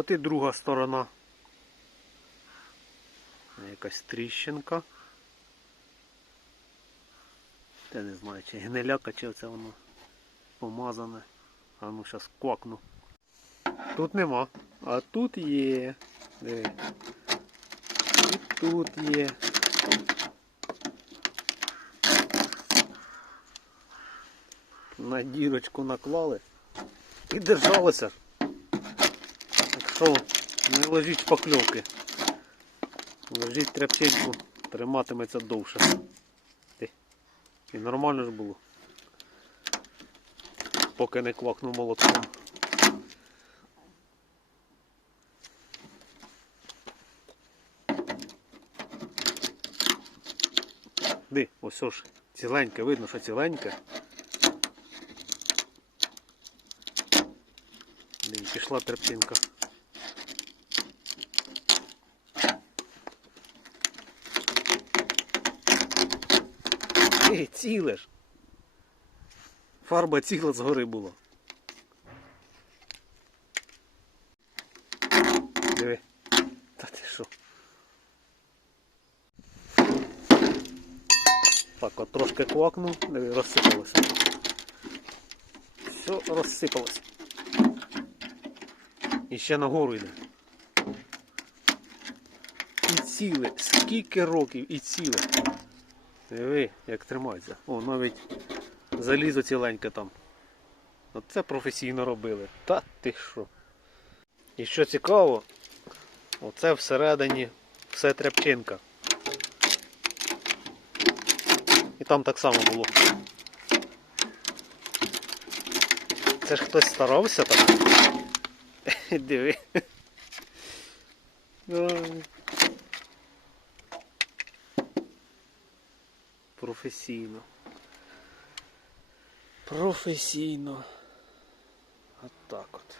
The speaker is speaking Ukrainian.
от і друга сторона. Якась тріщинка. Я не знаю, чи гниляка, чи це воно помазане. А ну зараз квакну. Тут нема. А тут є. Диви. І тут є. На дірочку наклали і держалося. Що не ложіть шпакльовки. Ложіть тряпчинку, триматиметься довше. І нормально ж було. Поки не квакнув молотком. Ди, ось ж, ціленьке, видно, що ціленьке. Ди, пішла терпінка. Ей, ціле ж. Фарба ціла згори була. Диви. Та ти що? Так, от трошки квакнув, диви, розсипалося. Все розсипалося. І ще нагору йде. І ціле. Скільки років і ціле. Диви, як тримається. О, навіть залізо ціленьке там. Оце професійно робили. Та ти що. І що цікаво, оце всередині все тряпчинка. І там так само було. Це ж хтось старався так. Диви. Професійно. Професійно. От так от.